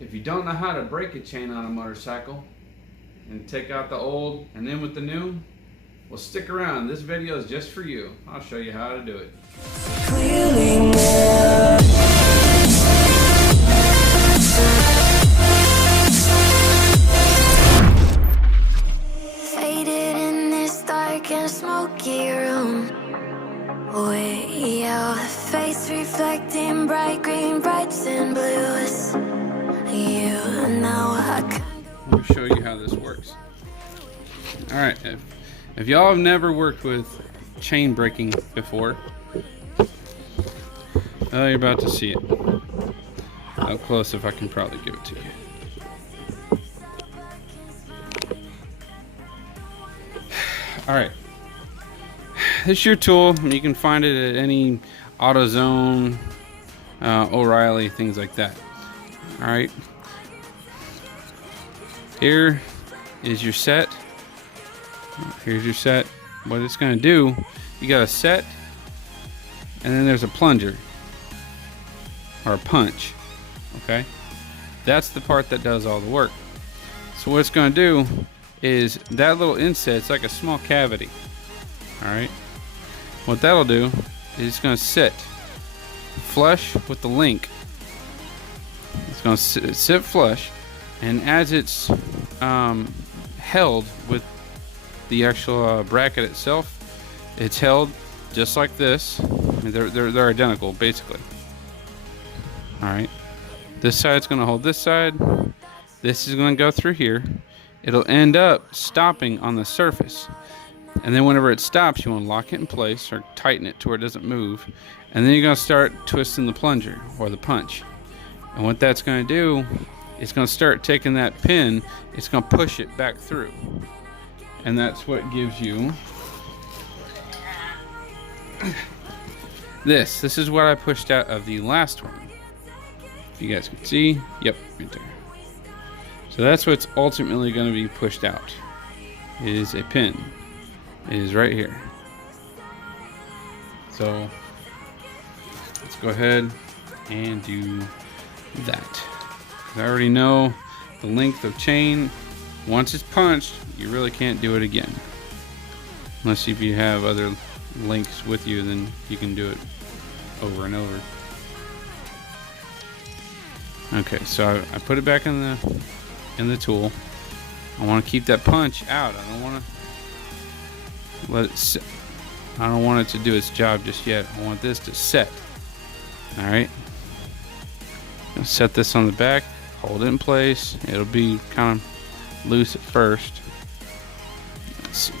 If you don't know how to break a chain on a motorcycle and take out the old and in with the new, well, stick around. This video is just for you. I'll show you how to do it. Faded in this dark and smoky room, way out, face reflecting bright green, brights and blues. You know Let me show you how this works. All right, if y'all have never worked with chain breaking before, you're about to see it up close. If I can probably give it to you. All right, this is your tool. You can find it at any AutoZone, O'Reilly, things like that. All right, here is your set. Here's your set. What it's going to do, you got a set, and then there's a plunger or a punch. Okay, that's the part that does all the work. So what it's going to do is that little inset, it's like a small cavity. All right, what that'll do is it's going to sit flush with the link. It's going to sit flush, and as it's held with the actual bracket itself, it's held just like this. I mean, they're identical basically. All right, this side's going to hold this side. This is going to go through here. It'll end up stopping on the surface, and then whenever it stops, you want to lock it in place or tighten it to where it doesn't move, and then you're going to start twisting the plunger or the punch. And what that's going to do, it's going to start taking that pin, it's going to push it back through, and that's what gives you this. This is what I pushed out of the last one. If you guys can see, yep, right there. So that's what's ultimately going to be pushed out, is a pin. It is right here. So let's go ahead and do that. I already know the length of chain. Once it's punched, you really can't do it again. Unless if you have other links with you, then you can do it over and over. Okay, so I put it back in the tool. I want to keep that punch out. I don't want to let it sit. I don't want it to do its job just yet. I want this to set. All right. I'll set this on the back. Hold it in place. It'll be kind of loose at first. Let's see.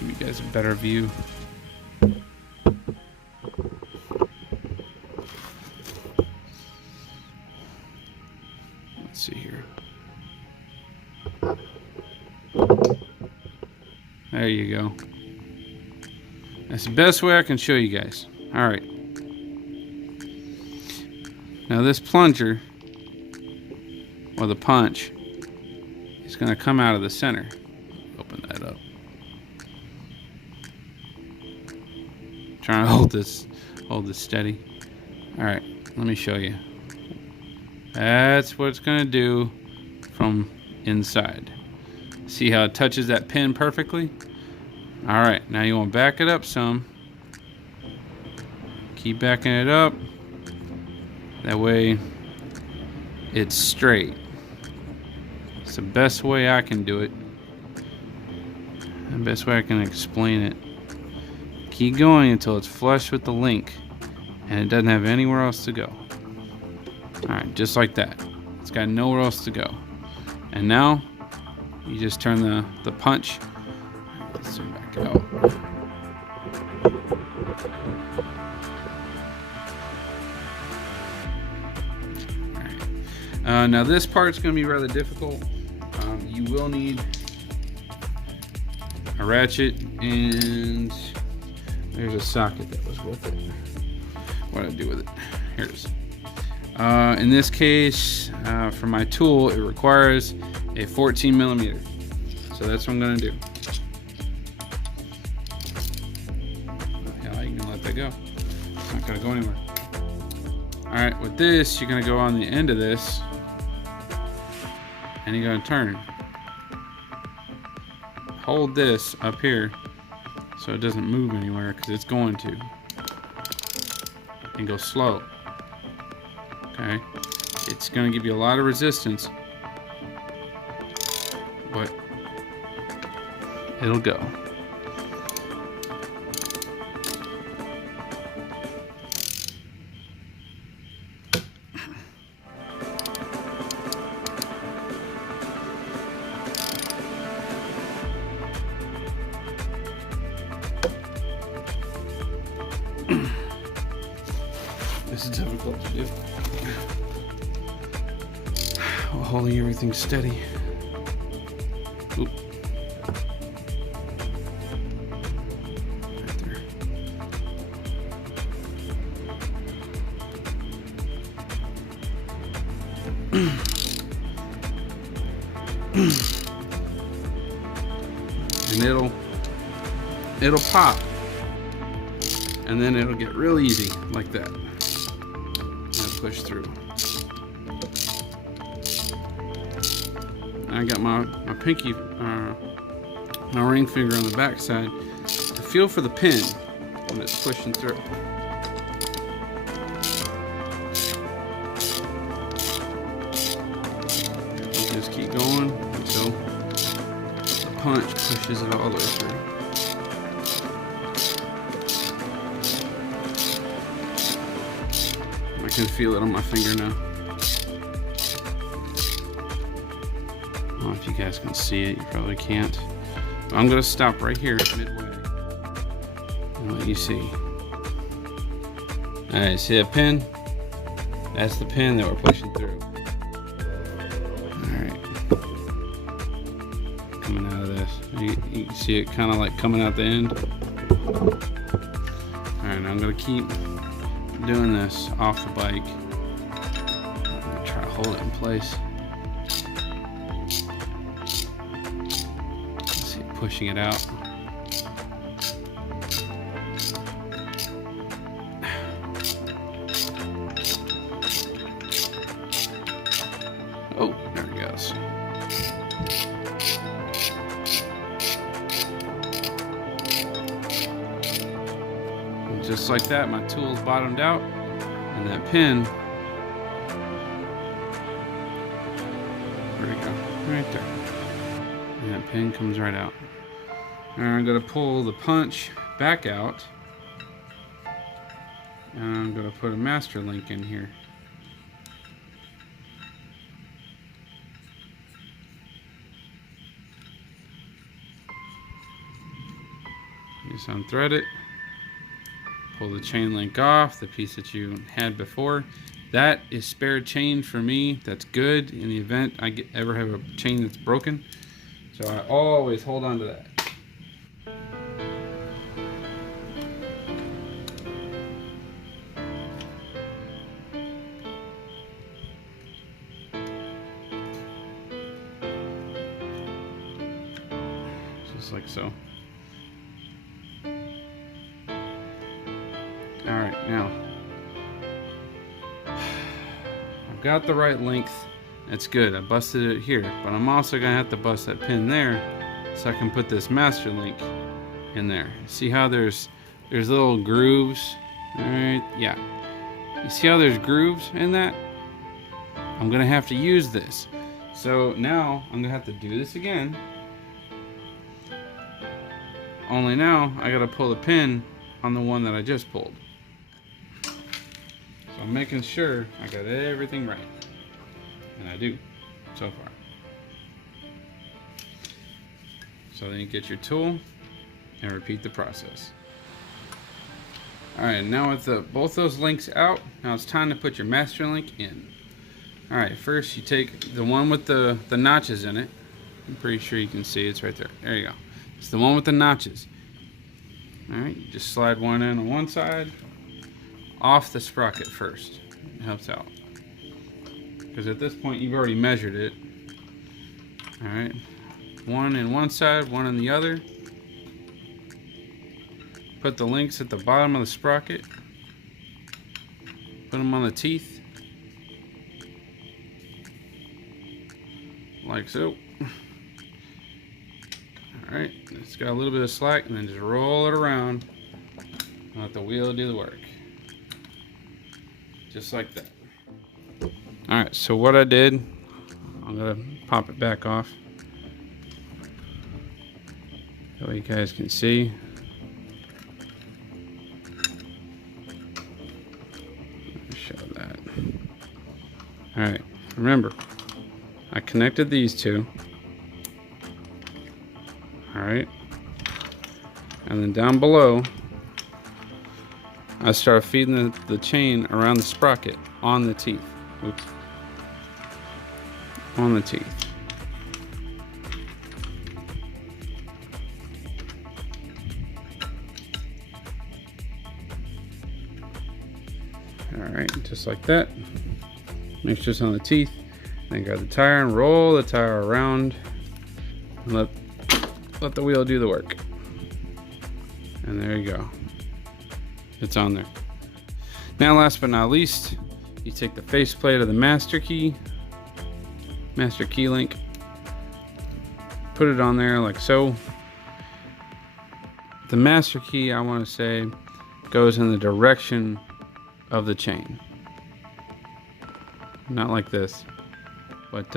Give you guys a better view. Let's see here. There you go. That's the best way I can show you guys. All right. Now this plunger, or the punch, is going to come out of the center. Open that up. Trying to hold this steady. All right, let me show you. That's what it's going to do from inside. See how it touches that pin perfectly? All right, now you want to back it up some. Keep backing it up. That way it's straight. It's the best way I can do it. The best way I can explain it. Keep going until it's flush with the link and it doesn't have anywhere else to go. Alright, just like that. It's got nowhere else to go. And now you just turn the punch. Let's zoom back out. Now this part's going to be rather difficult. You will need a ratchet, and there's a socket that was with it. What do I do with it? Here it is. In this case, for my tool, it requires a 14 millimeter. So that's what I'm going to do. You can let that go. It's not going to go anywhere. Alright, with this, you're going to go on the end of this and you're gonna turn. Hold this up here so it doesn't move anywhere, because it's going to. And go slow. Okay? It's gonna give you a lot of resistance, but it'll go. This is difficult to do while holding everything steady. Oop. Right there. And it'll pop, and then it'll get real easy like that. Push through. I got my pinky, my ring finger on the back side to feel for the pin when it's pushing through. You just keep going until the punch pushes it all the way through. I can feel it on my finger now. I don't know if you guys can see it. You probably can't. But I'm going to stop right here midway and let you see. Alright, see that pin? That's the pin that we're pushing through. Alright. Coming out of this. You can see it kind of like coming out the end. Alright, now I'm going to keep doing this off the bike. I'm gonna try to hold it in place. See it pushing it out. Oh, there it goes. Just like that, my tool's bottomed out, and that pin, where'd it go? Right there. And that pin comes right out. And I'm gonna pull the punch back out, and I'm gonna put a master link in here. Just unthread it. Pull the chain link off, the piece that you had before. That is spare chain for me. That's good in the event I ever have a chain that's broken. So I always hold on to that. Just like so. Alright, now I've got the right length. That's good. I busted it here, but I'm also gonna have to bust that pin there so I can put this master link in there. See how there's little grooves? Alright, yeah. You see how there's grooves in that? I'm gonna have to use this. So now I'm gonna have to do this again. Only now I gotta pull the pin on the one that I just pulled. So I'm making sure I got everything right. And I do, so far. So then you get your tool and repeat the process. Alright, now with both those links out, now it's time to put your master link in. Alright, first you take the one with the notches in it. I'm pretty sure you can see it's right there. There you go. It's the one with the notches. Alright, you just slide one in on one side, off the sprocket first. It helps out. Because at this point you've already measured it. Alright, one in one side, one in the other. Put the links at the bottom of the sprocket. Put them on the teeth. like so. Alright, it's got a little bit of slack, and then just roll it around and let the wheel do the work. Just like that. Alright, so what I did, I'm gonna pop it back off so you guys can see. Show that. Alright, remember, I connected these two. Alright, and then down below I start feeding the chain around the sprocket on the teeth. Oops. On the teeth. Alright, just like that. Make sure it's on the teeth. Then grab the tire and roll the tire around and let the wheel do the work. And there you go. It's on there. Now, last but not least, you take the faceplate of the master key link, put it on there like so. The master key, I want to say, goes in the direction of the chain. Not like this, but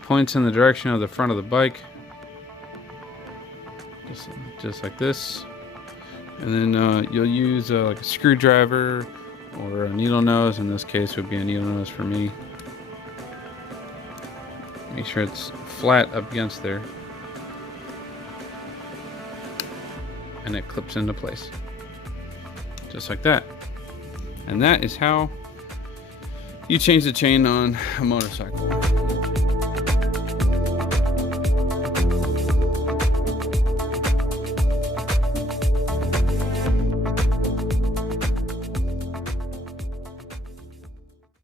points in the direction of the front of the bike, just like this. And then you'll use like a screwdriver or a needle nose. In this case would be a needle nose for me. Make sure it's flat up against there, and it clips into place just like that. And that is how you change the chain on a motorcycle.